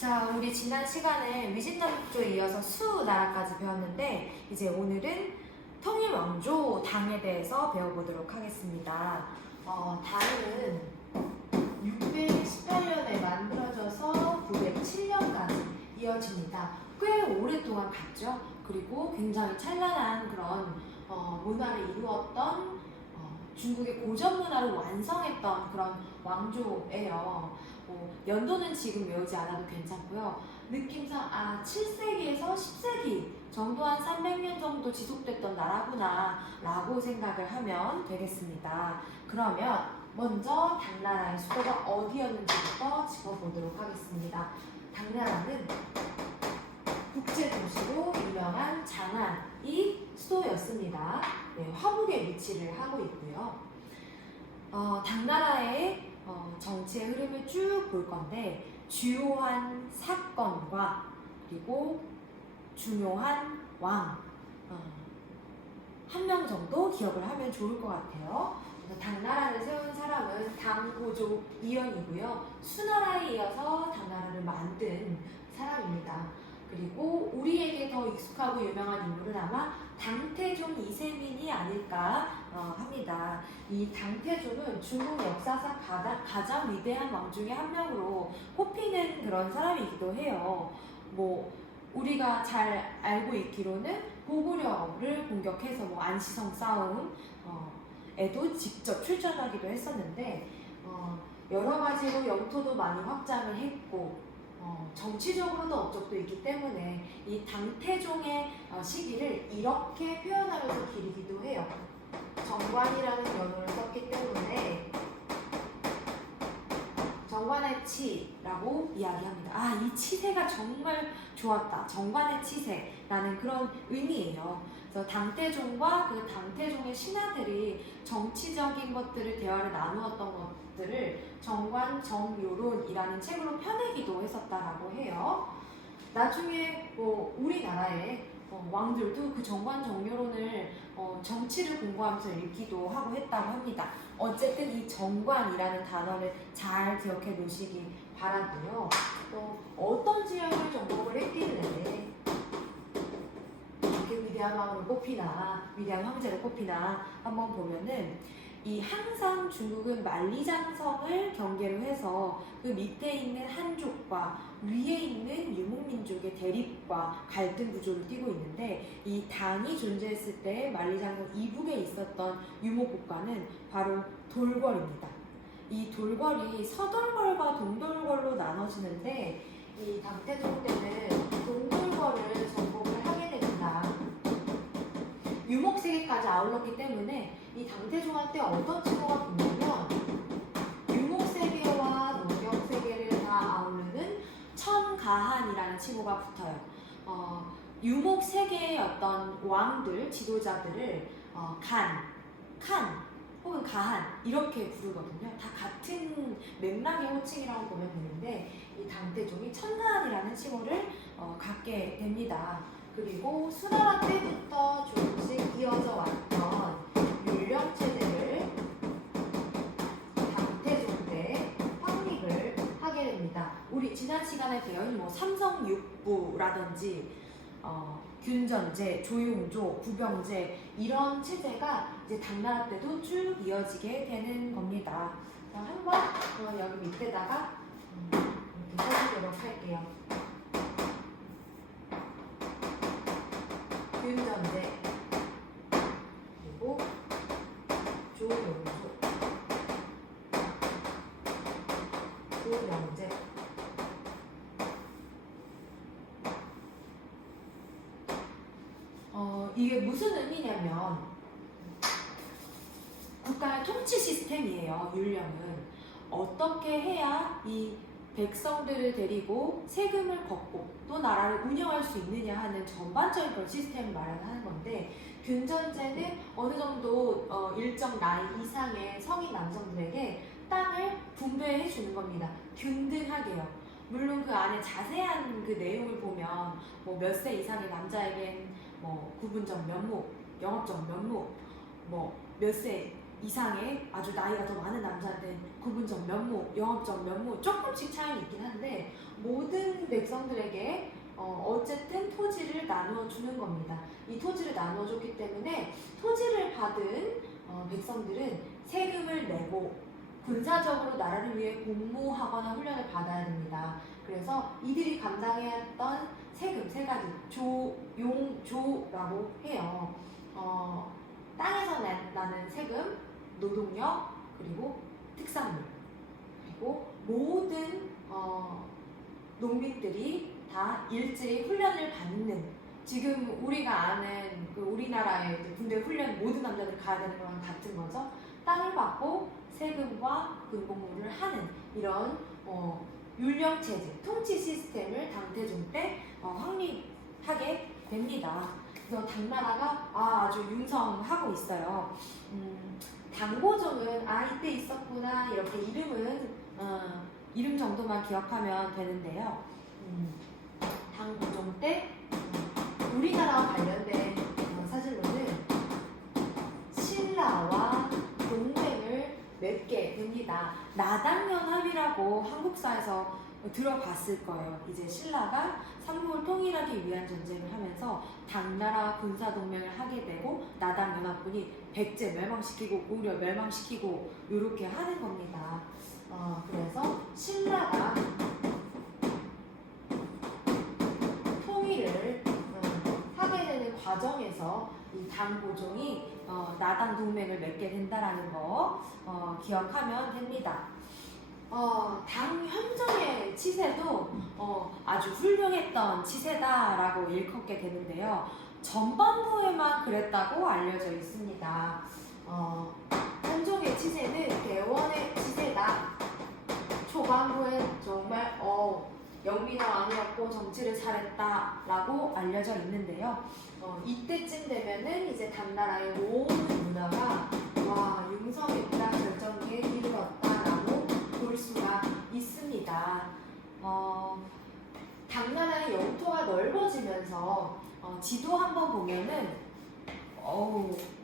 자, 우리 지난 시간에 위진남족에 이어서 수나라까지 배웠는데 이제 오늘은 통일왕조 당에 대해서 배워보도록 하겠습니다. 당은 618년에 만들어져서 907년까지 이어집니다. 꽤 오랫동안 갔죠. 그리고 굉장히 찬란한 그런 문화를 이루었던 중국의 고전 문화를 완성했던 그런 왕조예요. 연도는 지금 외우지 않아도 괜찮고요. 느낌상 7세기에서 10세기 정도 한 300년 정도 지속됐던 나라구나 라고 생각을 하면 되겠습니다. 그러면 먼저 당나라의 수도가 어디였는지부터 짚어보도록 하겠습니다. 당나라는 국제도시로 유명한 장안이 수도였습니다. 네, 화북에 위치를 하고 있고요. 당나라의 정치의 흐름을 쭉 볼 건데 주요한 사건과 그리고 중요한 왕 한 명 정도 기억을 하면 좋을 것 같아요. 당나라를 세운 사람은 당고조 이연이고요. 수나라에 이어서 당나라를 만든 사람입니다. 그리고 우리에게 더 익숙하고 유명한 인물은 아마 당태종 이세민이 아닐까 합니다. 이 당태종은 중국 역사상 가장 위대한 왕 중에 한 명으로 꼽히는 그런 사람이기도 해요. 우리가 잘 알고 있기로는 고구려를 공격해서 안시성 싸움 에도 직접 출전하기도 했었는데 여러 가지로 영토도 많이 확장을 했고 정치적으로도 업적도 있기 때문에 이 당태종의 시기를 이렇게 표현하면서 기리기도 해요. 정관이라는 연호를 썼기 때문에 정관의 치라고 이야기합니다. 이 치세가 정말 좋았다. 정관의 치세라는 그런 의미예요. 그래서 당태종과 그 당태종의 신하들이 정치적인 것들을 대화를 나누었던 것들을 정관 정요론이라는 책으로 펴내기도 했었다라고 해요. 나중에 우리나라의 왕들도 그 정관 정요론을 정치를 공부하면서 읽기도 하고 했다고 합니다. 어쨌든 이 정관이라는 단어를 잘 기억해 놓으시기 바라고요. 또 어떤 지역을 정복을 했길래 이렇게 위대한 왕으로 꼽히나 위대한 황제로 꼽히나 한번 보면은 항상 중국은 만리장성을 경계로 해서 그 밑에 있는 한족과 위에 있는 유목민족의 대립과 갈등 구조를 띠고 있는데 이 당이 존재했을 때 만리장성 이북에 있었던 유목국가는 바로 돌궐입니다. 이 돌궐이 서돌궐과 동돌궐로 나눠지는데 이 당태종 때는 동돌궐을 정복을 하게 됩니다. 유목세계까지 아울렀기 때문에 이 당태종한테 어떤 칭호가 붙냐면 유목세계와 농경세계를 다 아우르는 천가한이라는 칭호가 붙어요. 유목세계의 어떤 왕들, 지도자들을 칸 혹은 가한 이렇게 부르거든요. 다 같은 맥락의 호칭이라고 보면 되는데 이 당태종이 천가한이라는 칭호를 갖게 됩니다. 그리고 수나라 때부터 조금씩 이어져 왔던 율령체제를 당태종 때 확립을 하게 됩니다. 우리 지난 시간에 배운 삼성육부라든지 균전제, 조용조, 구병제 이런 체제가 이제 당나라 때도 쭉 이어지게 되는 겁니다. 한번 여기 밑에다가 이렇게 써주도록 할게요. 균전제 그리고 조용조, 구병제 이게 무슨 의미냐면 국가의 통치 시스템이에요. 율령은 어떻게 해야 이 백성들을 데리고 세금을 걷고 또 나라를 운영할 수 있느냐 하는 전반적인 그런 시스템을 마련하는 건데 균전제는 어느 정도 일정 나이 이상의 성인 남성들에게 땅을 분배해 주는 겁니다. 균등하게요. 물론 그 안에 자세한 그 내용을 보면 몇 세 이상의 남자에겐 구분적 면목, 영업적 면목, 몇 세 이상의 아주 나이가 더 많은 남자한테는 구분적 면모, 영업적 면모 조금씩 차이는 있긴 한데 모든 백성들에게 어쨌든 토지를 나누어 주는 겁니다. 이 토지를 나누어 줬기 때문에 토지를 받은 백성들은 세금을 내고 군사적으로 나라를 위해 공모하거나 훈련을 받아야 됩니다. 그래서 이들이 감당해야 했던 세금 세 가지 조라고 해요. 땅에서 나는 세금, 노동력, 그리고 특산물, 그리고 모든 농민들이 다 일제히 훈련을 받는, 지금 우리가 아는 그 우리나라의 군대 훈련 모든 남자들 가야 되는 거랑 같은 거죠. 땅을 받고 세금과 군복무를 하는 이런 율령체제, 통치 시스템을 당태종 때 확립하게 됩니다. 그래서 당나라가 아주 융성하고 있어요. 당고종은 이때 있었구나 이렇게 이름 정도만 기억하면 되는데요. 당고종 때 우리나라와 관련된 사실로는 신라와 동맹을 맺게 됩니다. 나당연합이라고 한국사에서 들어봤을 거예요. 이제 신라가 삼국을 통일하기 위한 전쟁을 하면서 당나라 군사동맹을 하게 되고 나당연합군이 백제 멸망시키고 고구려 멸망시키고 이렇게 하는 겁니다. 그래서 신라가 통일을 하게 되는 과정에서 이 당고종이 나당 동맹을 맺게 된다라는 거 기억하면 됩니다. 당현종의 치세도 아주 훌륭했던 치세다라고 일컫게 되는데요. 전반부에만 그랬다고 알려져 있습니다. 현종의 치세는 대원의 치세다. 초반부엔 정말 영민한 왕이었고 정치를 잘했다라고 알려져 있는데요. 이때쯤 되면은 이제 당나라의 모든 문화가 융성했다, 결정기에 이르렀다라고 볼 수가 있습니다. 당나라의 영토가 넓어지면서 지도 한번 보면은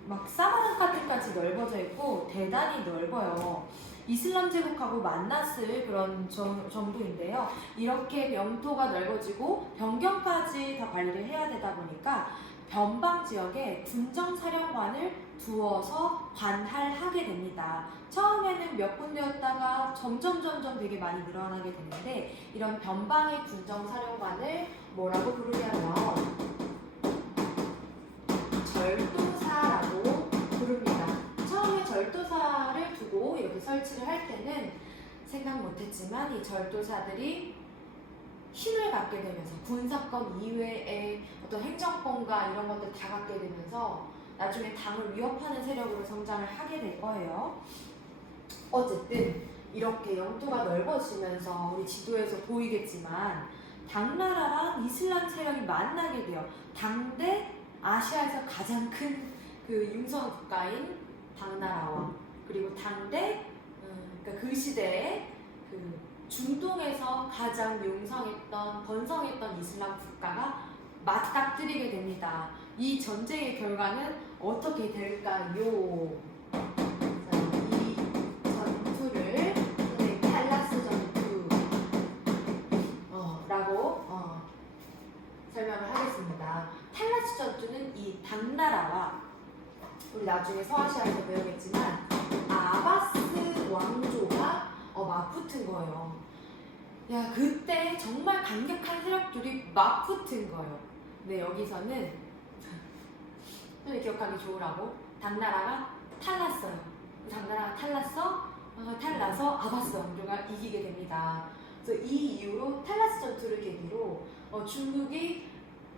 막 사바나카트까지 넓어져 있고 대단히 넓어요. 이슬람 제국하고 만났을 그런 정도인데요. 이렇게 영토가 넓어지고 변경까지 다 관리를 해야 되다 보니까 변방 지역에 군정사령관을 두어서 관할하게 됩니다. 처음에는 몇 군데였다가 점점 되게 많이 늘어나게 되는데 이런 변방의 군정사령관을 뭐라고 부르냐면 절도사라고 부릅니다. 처음에 절도사를 두고 이렇게 설치를 할 때는 생각 못했지만 이 절도사들이 힘을 갖게 되면서 군사권 이외의 어떤 행정권과 이런 것들 다 갖게 되면서 나중에 당을 위협하는 세력으로 성장을 하게 될 거예요. 어쨌든 이렇게 영토가 넓어지면서 우리 지도에서 보이겠지만 당나라랑 이슬람 세력이 만나게 돼요. 당대 아시아에서 가장 큰 그 융성 국가인 당나라와 그리고 당대 그러니까 그 시대에 그 중동에서 가장 융성했던 번성했던 이슬람 국가가 맞닥뜨리게 됩니다. 이 전쟁의 결과는 어떻게 될까요? 이 전투를 탈라스 전투라고 설명을 하겠습니다. 탈라스 전투는 이 당나라와 우리 나중에 서아시아에서 배우겠지만 아바스 왕조가 맞붙은 거예요. 야, 그때 정말 강력한 세력들이 맞붙은 거예요. 근데 여기서는 기억하기 좋으라고 당나라가 탈났어요. 당나라가 탈라서 아바스 왕조가 이기게 됩니다. 그래서 이 이후로 탈라스 전투를 계기로 중국이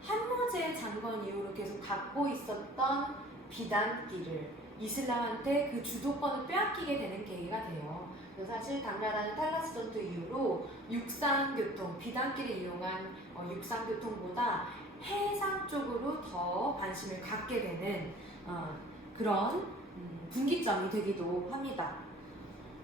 한무제 장건 이후로 계속 갖고 있었던 비단기를 이슬람한테 그 주도권을 빼앗기게 되는 계기가 돼요. 그래서 사실 당나라는 탈라스 전투 이후로 육상교통, 비단기를 이용한 육상교통보다 해상 쪽으로 더 관심을 갖게 되는 그런 분기점이 되기도 합니다.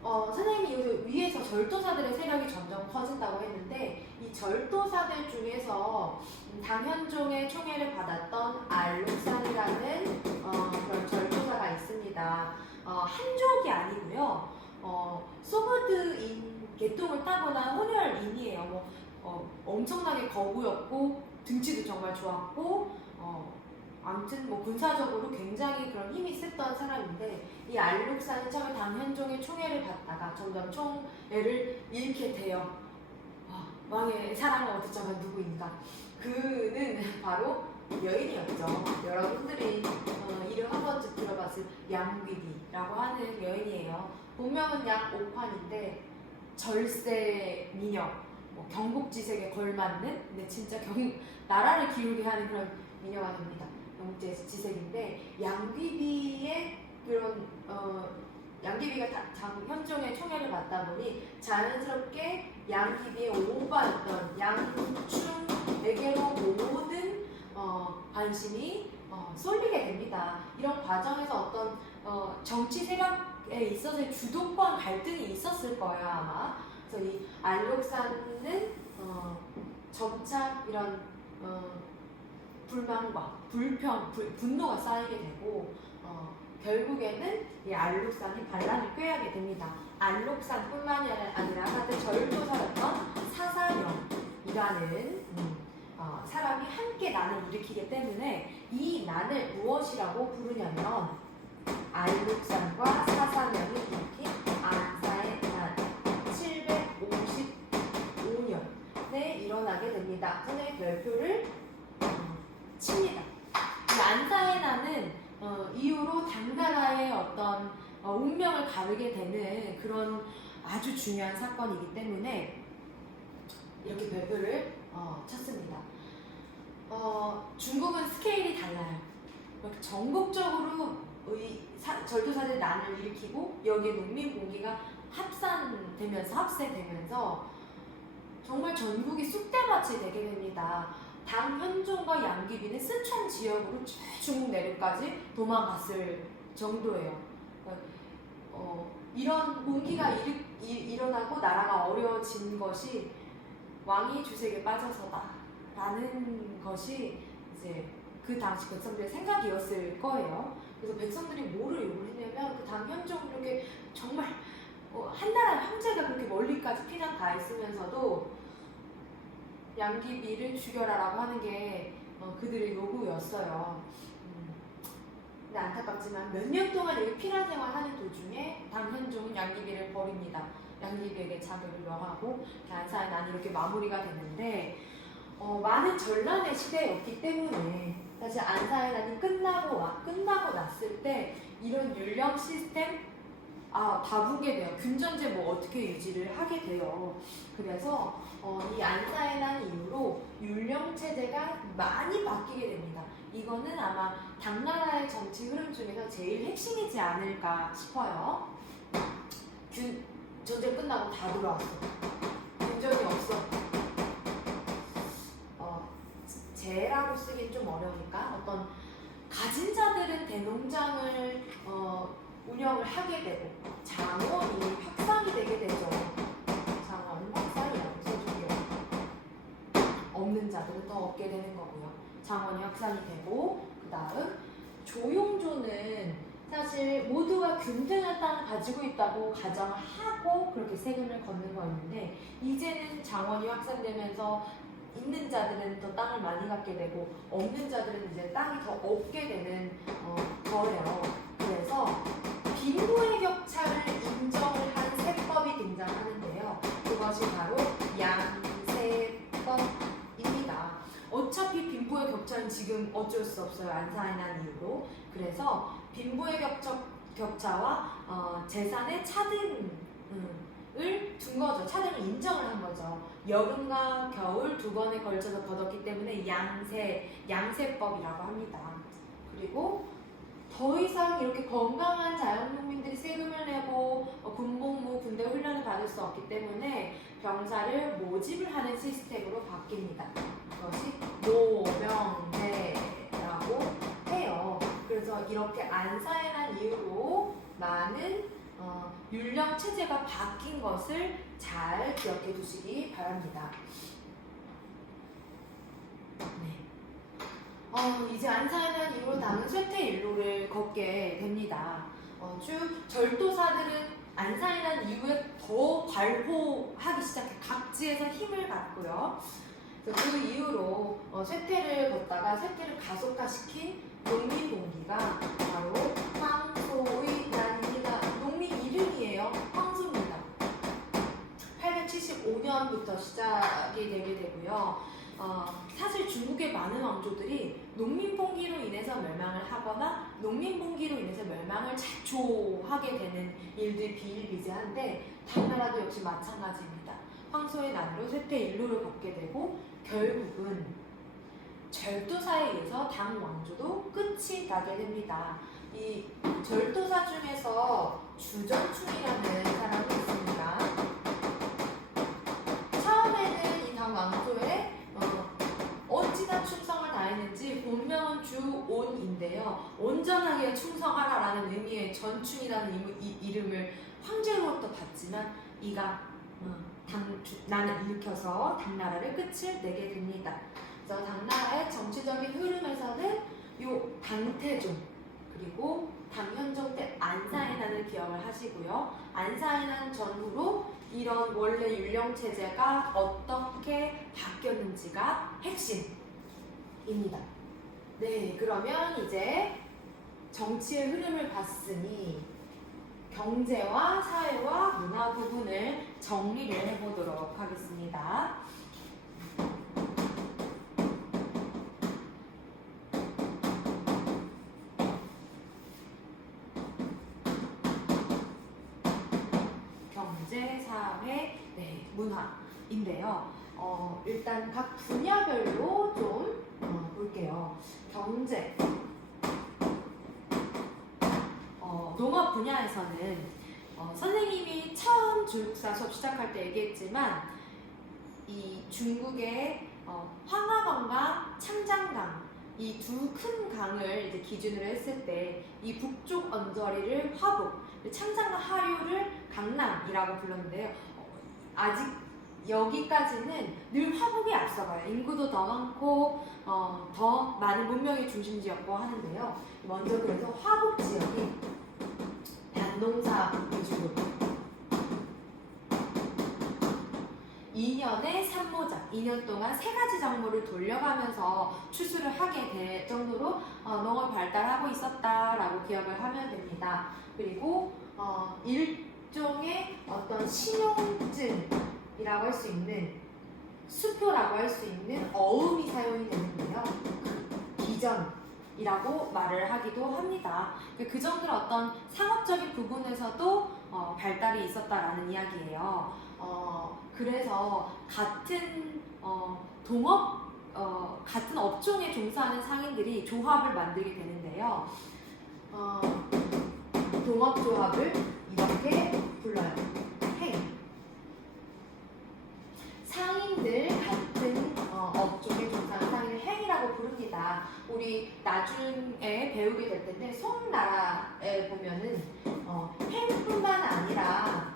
선생님이 위에서 절도사들의 세력이 점점 커진다고 했는데 이 절도사들 중에서 당현종의 총애를 받았던 알록산이라는 그런 절도사가 있습니다. 한족이 아니고요. 소브드인 계통을 타고난 혼혈인이에요. 엄청나게 거구였고 등치도 정말 좋았고 아무튼 군사적으로 굉장히 그런 힘이 셌던 사람인데 이 알룩사는 처음에 당현종의 총애를 받다가 점점 총애를 잃게 돼요. 왕의 사랑을 얻었지만 누구인가? 그는 바로 여인이었죠. 여러분들이 이름 한 번쯤 들어봤을 양귀비라고 하는 여인이에요. 본명은 양옥환인데 절세 미녀, 경국지색에 걸맞는, 근데 진짜 나라를 기울게 하는 그런 미녀가 됩니다. 경국지색인데 양귀비의 그런 양귀비가 현종의 총애를 받다 보니 자연스럽게 양귀비의 오바였던 양충에게로 모든 관심이 쏠리게 됩니다. 이런 과정에서 어떤 정치 세력에 있어서의 주도권 갈등이 있었을 거예요, 아마. 그래서 이 알록사는 점차 이런 불만과 분노가 쌓이게 되고 결국에는 이 알록산이 반란을 꾀하게 됩니다. 알록산뿐만이 아니라 한때 절도사였던 사사명이라는 사람이 함께 난을 일으키기 때문에 이 난을 무엇이라고 부르냐면 알록산과 사사명이 일으킨 안사의 난 755년에 일어나게 됩니다. 선생님 별표를 칩니다. 이 안사의 난은 이후로 당나라의 어떤 운명을 가르게 되는 그런 아주 중요한 사건이기 때문에 이렇게 별표를 쳤습니다. 중국은 스케일이 달라요. 전국적으로 절도사들 난을 일으키고 여기에 농민공기가 합세되면서 정말 전국이 쑥대밭이 되게 됩니다. 당현종과 양귀비는 쓰촨 지역으로 중국 내륙까지 도망갔을 정도예요. 이런 공기가 일어나고 나라가 어려워진 것이 왕이 주색에 빠져서다라는 것이 이제 그 당시 백성들의 생각이었을 거예요. 그래서 백성들이 뭐를 요구를 했냐면 그 당현종 이렇게 정말 한 나라의 황제가 그렇게 멀리까지 피난 가 있으면서도 양귀비를 죽여라라고 하는 게 그들의 요구였어요. 근데 안타깝지만 몇 년 동안 여기 피난 생활하는 도중에 당현종은 양귀비를 버립니다. 양귀비에게 자격을 명하고 안사의 난이 이렇게 마무리가 되는데 많은 전란의 시대였기 때문에 사실 안사의 난이 끝나고 났을 때 이런 율령 시스템 다 붕괴돼요. 균전제 어떻게 유지를 하게 돼요. 그래서 이 안사의 난 이후로 율령 체제가 많이 바뀌게 됩니다. 이거는 아마 당나라의 정치 흐름 중에서 제일 핵심이지 않을까 싶어요. 전쟁 끝나고 다 돌아왔어. 균전이 없어. 제라고 쓰긴 좀 어려우니까 어떤 가진 자들은 대농장을 운영을 하게 되고 장원이 확산이 되게 되죠. 장원 확산이라고 써줄게요. 없는 자들은 더 얻게 되는 거고요. 장원이 확산이 되고 그 다음 조용조는 사실 모두가 균등한 땅을 가지고 있다고 가정하고 그렇게 세금을 걷는 거였는데 이제는 장원이 확산되면서 있는 자들은 더 땅을 많이 갖게 되고 없는 자들은 이제 땅이 더 없게 되는 거예요. 그래서 빈부의 격차를 인정을 한 세법이 등장하는데요. 그것이 바로 양세법입니다. 어차피 빈부의 격차는 지금 어쩔 수 없어요. 안사의 난 이후로. 그래서 빈부의 격차와 재산의 차등을 둔 거죠. 차등을 인정을 한 거죠. 여름과 겨울 두 번에 걸쳐서 거뒀기 때문에 양세법이라고 합니다. 그리고 더 이상 이렇게 건강한 자연농민들이 세금을 내고 군복무, 군대 훈련을 받을 수 없기 때문에 병사를 모집을 하는 시스템으로 바뀝니다. 그것이 노명대라고 해요. 그래서 이렇게 안사의 난 이후로 많은 율령 체제가 바뀐 것을 잘 기억해 두시기 바랍니다. 네. 이제 안사의 난 이후로 당은 쇠퇴일로를 걷게 됩니다. 쭉 절도사들은 안산이란 이후에 더 발호하기 시작해 각지에서 힘을 받고요. 그 이후로 쇠퇴를 걷다가 쇠퇴를 가속화시킨 농민봉기가 바로 황소의 난입니다. 농민 이름이에요. 황소입니다. 875년부터 시작이 되게 되고요. 사실 중국의 많은 왕조들이 농민봉기로 인해서 멸망을 하거나 농민봉기로 인해서 멸망을 자초하게 되는 일들이 비일비재한데 당나라도 역시 마찬가지입니다. 황소의 난으로 쇠퇴 일로를 걷게 되고 결국은 절도사에 의해서 당 왕조도 끝이 나게 됩니다. 이 절도사 중에서 주전충이라는 사람이 있습니다. 처음에는 이 당 왕조에 어찌나 충성을 다했는지 본명은 주온인데요. 온전하게 충성하라라는 의미의 전충이라는 이름을 황제로부터 받지만 이가 난을 일으켜서 당나라를 끝을 내게 됩니다. 그래서 당나라의 정치적인 흐름에서는 요 당태종 그리고 당현종 때 안사의 난을 기억을 하시고요. 안사의 난 전후로 이런 원래 율령 체제가 어떻게 바뀌었는지가 핵심입니다. 네, 그러면 이제 정치의 흐름을 봤으니 경제와 사회와 문화 부분을 정리를 해보도록 하겠습니다. 경제, 사회, 네, 문화인데요. 일단 각 분야별로 좀 볼게요. 경제, 농업 분야에서는 선생님이 처음 중국사 수업 시작할 때 얘기했지만 이 중국의 황하강과 창장강 이 두 큰 강을 이제 기준으로 했을 때 이 북쪽 언저리를 화북, 창장강 하류를 강남이라고 불렀는데요. 아직 여기까지는 늘 화북이 앞서가요. 인구도 더 많고 더 많은 문명의 중심지였고 하는데요. 먼저 그래서 화북 지역이 단농사 위주로 2년의 산모작, 2년 동안 3가지 작물을 돌려가면서 추수를 하게 될 정도로 농업이 발달하고 있었다라고 기억을 하면 됩니다. 그리고 일종의 어떤 신용증이라고 할 수 있는 수표라고 할 수 있는 어음이 사용이 되는데요. 기전이라고 말을 하기도 합니다. 그 정도로 어떤 상업적인 부분에서도 발달이 있었다라는 이야기예요. 그래서 같은 같은 업종에 종사하는 상인들이 조합을 만들게 되는데요. 동업조합을 이렇게 불러요. 행. 상인들 같은 업종에 종사하는 상인을 행이라고 부릅니다. 우리 나중에 배우게 될 텐데 송나라에 보면은 행뿐만 아니라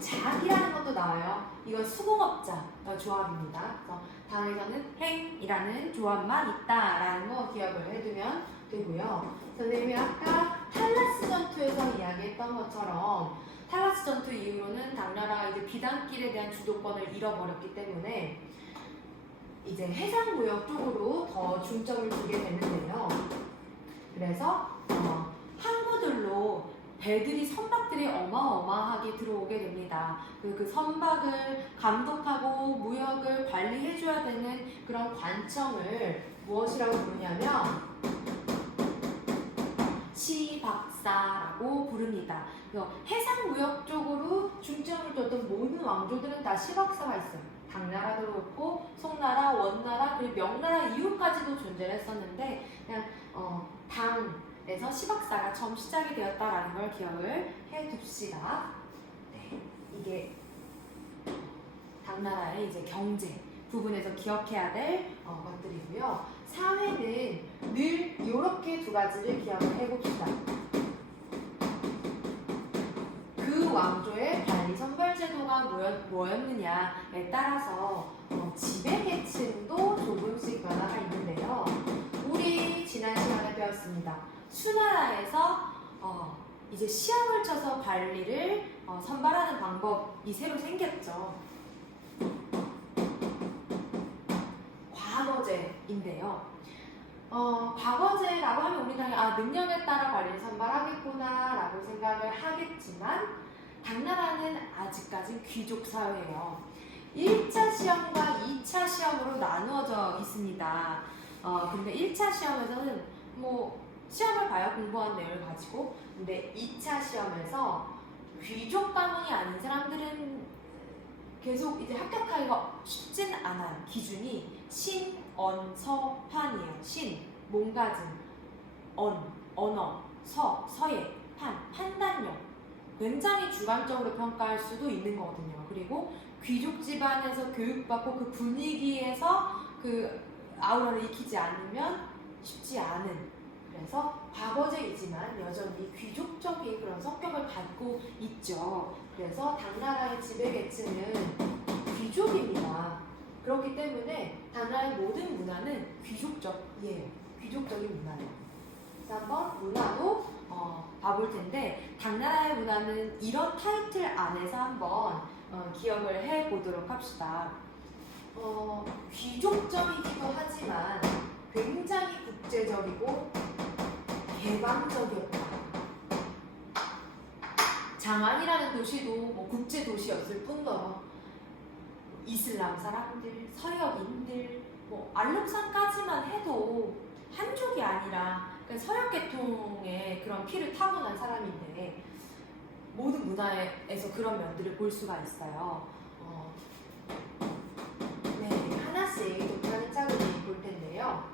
작이라는 것도 나와요. 이건 수공업자 조합입니다. 그래서 당에서는 행이라는 조합만 있다라는 거 기억을 해두면 되고요. 선생님이 아까 탈라스 전투에서 이야기했던 것처럼 탈라스 전투 이후로는 당나라가 이제 비단길에 대한 주도권을 잃어버렸기 때문에 이제 해상무역 쪽으로 더 중점을 두게 되는데요. 그래서 항구들로 배들이 선박들이 어마어마하게 들어오게 됩니다. 그 선박을 감독하고 무역을 관리해줘야 되는 그런 관청을 무엇이라고 부르냐면 시박사라고 부릅니다. 해상무역 쪽으로 중점을 뒀던 모든 왕조들은 다 시박사가 있어요. 당나라도 그렇고 송나라, 원나라, 그리고 명나라 이후까지도 존재했었는데 그냥 당에서 시박사가 처음 시작이 되었다라는 걸 기억을 해둡시다. 네, 이게 당나라의 이제 경제 부분에서 기억해야 될 것들이고요. 사회는 늘 이렇게 두 가지를 기억을 해봅시다. 그 왕조의 관리 선발 제도가 뭐였느냐에 따라서 지배계층도 조금씩 변화가 있는데요. 우리 지난 시간에 배웠습니다. 수나라에서 이제 시험을 쳐서 관리를 선발하는 방법이 새로 생겼죠. 과거제인데요. 과거제라고 하면 우리 당연히 능력에 따라 관리를 선발하겠구나 라고 생각을 하겠지만 당나라는 아직까지 귀족 사회예요. 1차 시험과 2차 시험으로 나누어져 있습니다. 근데 1차 시험에서는 뭐 시험을 봐야 공부한 내용을 가지고, 근데 2차 시험에서 귀족 가문이 아닌 사람들은 계속 이제 합격하기가 쉽진 않아요. 기준이 신, 언, 서, 판이에요. 신, 몸가짐, 언어, 서예, 판단력. 굉장히 주관적으로 평가할 수도 있는 거거든요. 그리고 귀족 집안에서 교육받고 그 분위기에서 그 아우라를 익히지 않으면 쉽지 않은, 그래서 과거제이지만 여전히 귀족적인 그런 성격을 갖고 있죠. 그래서 당나라의 지배계층은 귀족입니다. 그렇기 때문에 당나라의 모든 문화는 귀족적이에요. 귀족적인 문화예요. 그래서 한번 문화도 봐볼 텐데, 당나라의 문화는 이런 타이틀 안에서 한번 기억을 해보도록 합시다. 귀족적이기도 하지만 굉장히 국제적이고 개방적이었다. 장안이라는 도시도 뭐 국제 도시였을 뿐더러 이슬람 사람들, 서역인들, 뭐 알록산까지만 해도 한족이 아니라 그러니까 서역 계통의 그런 피를 타고난 사람인데 모든 문화에서 그런 면들을 볼 수가 있어요. 네, 하나씩 차근차근히 볼 텐데요.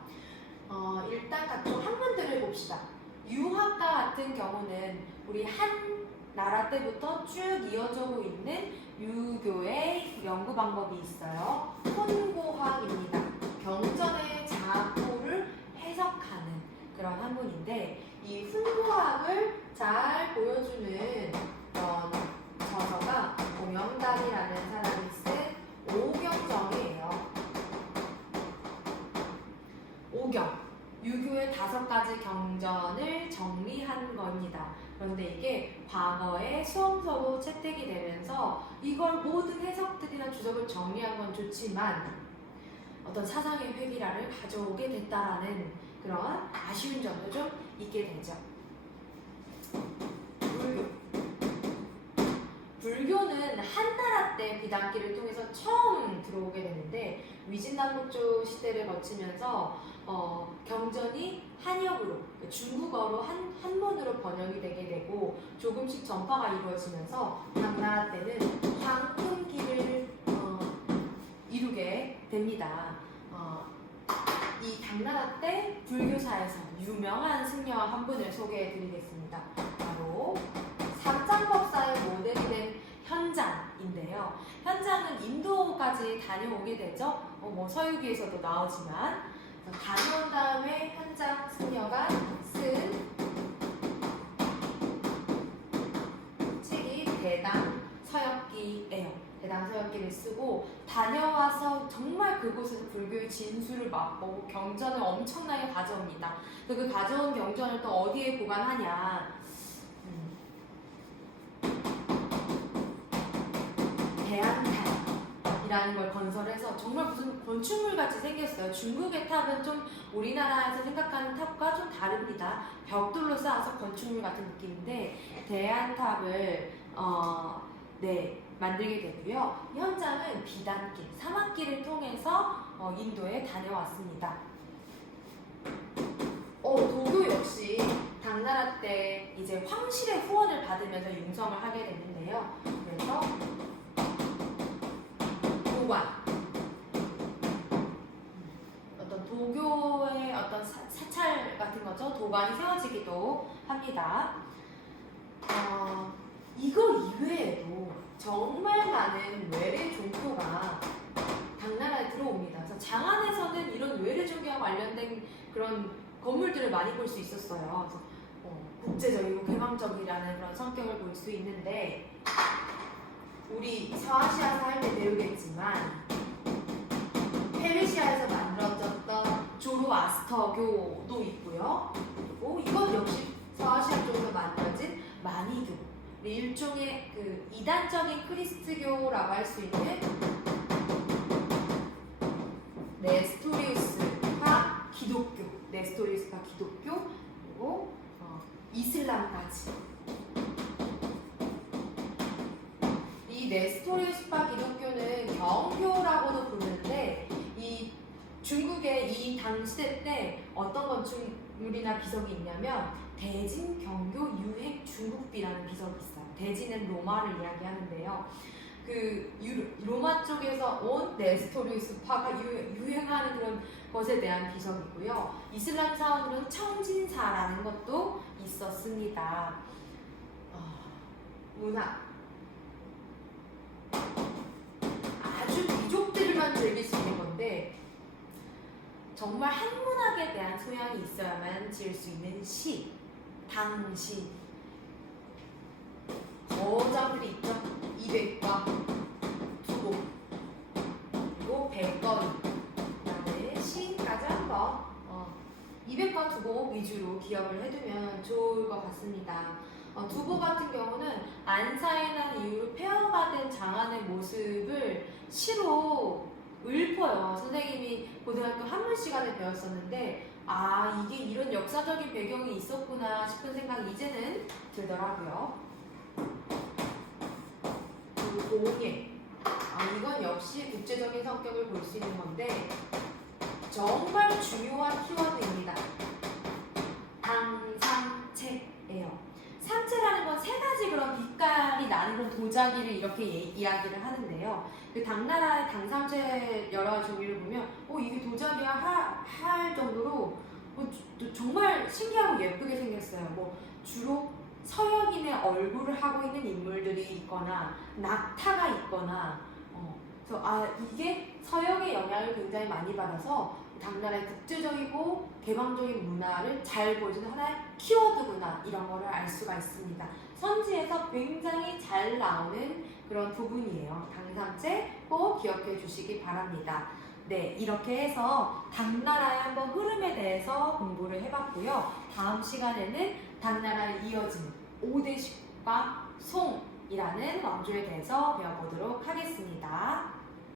일단 각종 학문들을 봅시다. 유학과 같은 경우는 우리 한 나라 때부터 쭉 이어져 있는 유교의 연구 방법이 있어요. 혼고학입니다. 경전의 자고를 해석하는 그런 학문인데, 이 훈고학을 잘 보여주는 저서가 공영단이라는 사람이 쓴 오경정이에요. 오경, 유교의 5가지 경전을 정리한 겁니다. 그런데 이게 과거에 수험서로 채택이 되면서 이걸 모든 해석들이나 주석을 정리한 건 좋지만 어떤 사상의 획일화를 가져오게 됐다라는 그런 아쉬운 점도 좀 있게 되죠. 불교는 한나라 때 비단기를 통해서 처음 들어오게 되는데, 위진남북조 시대를 거치면서 경전이 한역으로, 중국어로 한문으로 번역이 되게 되고 조금씩 전파가 이루어지면서 당나라 때는 황금기를 이루게 됩니다. 이 당나라 때 불교사에서 유명한 승려와 한 분을 소개해 드리겠습니다. 바로 삼장법사의 모델이 된 현장인데요. 현장은 인도까지 다녀오게 되죠. 뭐 서유기에서도 나오지만, 다녀온 다음에 현장 승려가 쓴 책이 대당 서역기예요. 대당 서역기를 쓰고 다녀와서 정말 그곳에서 불교의 진수를 맛보고 경전을 엄청나게 가져옵니다. 그 가져온 경전을 또 어디에 보관하냐? 대안탑이라는 걸 건설해서 정말 무슨 건축물 같이 생겼어요. 중국의 탑은 좀 우리나라에서 생각하는 탑과 좀 다릅니다. 벽돌로 쌓아서 건축물 같은 느낌인데, 대안탑을 만들게 되고요. 현장은 비단길, 사막길을 통해서 인도에 다녀왔습니다. 도교 역시 당나라 때 이제 황실의 후원을 받으면서 융성을 하게 됐는데요. 그래서 도관, 어떤 도교의 어떤 사찰 같은 거죠. 도관이 세워지기도 합니다. 이거 이외에도 정말 많은 외래 종교가 당나라에 들어옵니다. 그래서 장안에서는 이런 외래 종교와 관련된 그런 건물들을 많이 볼 수 있었어요. 그래서 국제적이고 개방적이라는 그런 성격을 볼 수 있는데, 우리 서아시아에서 할 때 배우겠지만 페르시아에서 만들어졌던 조로아스터교도 있고요. 그리고 이건 역시 서아시아 쪽으로 만들어진 마니도, 일종의 그 이단적인 그리스도교라고 할 수 있는 네스토리우스파 기독교, 네스토리우스파 기독교, 그리고 이슬람까지. 이 네스토리우스파 기독교는 경교라고도 부르는데, 이 중국의 이 당시대 때 어떤 건축물이나 비석이 있냐면 대진 경교 유행 중국비라는 비석이 있어요. 대진은 로마를 이야기하는데요. 그 로마 쪽에서 온 네스토리우스파가 유행하는 그런 것에 대한 비석이고요. 이슬람 사원으로는 청진사라는 것도 있었습니다. 문화. 아주 귀족들만 즐길 수 있는 건데, 정말 한문학에 대한 소양이 있어야만 지을 수 있는 시, 당시. 저작들이 있죠. 200과 두고, 그리고 백거리, 그다음에 시까지 한번 200과 두고 위주로 기억을 해두면 좋을 것 같습니다. 두고 같은 경우는 안사에 난 이후로 폐허가 된 장안의 모습을 시로 읊어요. 선생님이 고등학교 한문 시간에 배웠었는데, 이게 이런 역사적인 배경이 있었구나 싶은 생각이 이제는 들더라고요. 그리고 공예. 이건 역시 국제적인 성격을 볼 수 있는 건데, 정말 중요한 키워드입니다. 당상체예요. 상체라는 건 세 가지 그런 빛깔이 나는 그런 도자기를 이렇게 이야기를 하는데요. 그 당나라의 당상체 여러 종류를 보면 이게 도자기야 할 정도로 정말 신기하고 예쁘게 생겼어요. 주로 서역인의 얼굴을 하고 있는 인물들이 있거나 낙타가 있거나 그래서 이게 서역의 영향을 굉장히 많이 받아서 당나라의 국제적이고 개방적인 문화를 잘 보여주는 하나의 키워드구나, 이런 거를 알 수가 있습니다. 선지에서 굉장히 잘 나오는 그런 부분이에요. 당상체 꼭 기억해 주시기 바랍니다. 네, 이렇게 해서 당나라의 한번 흐름에 대해서 공부를 해봤고요. 다음 시간에는 당나라에 이어진 오대식과 송이라는 왕조에 대해서 배워보도록 하겠습니다.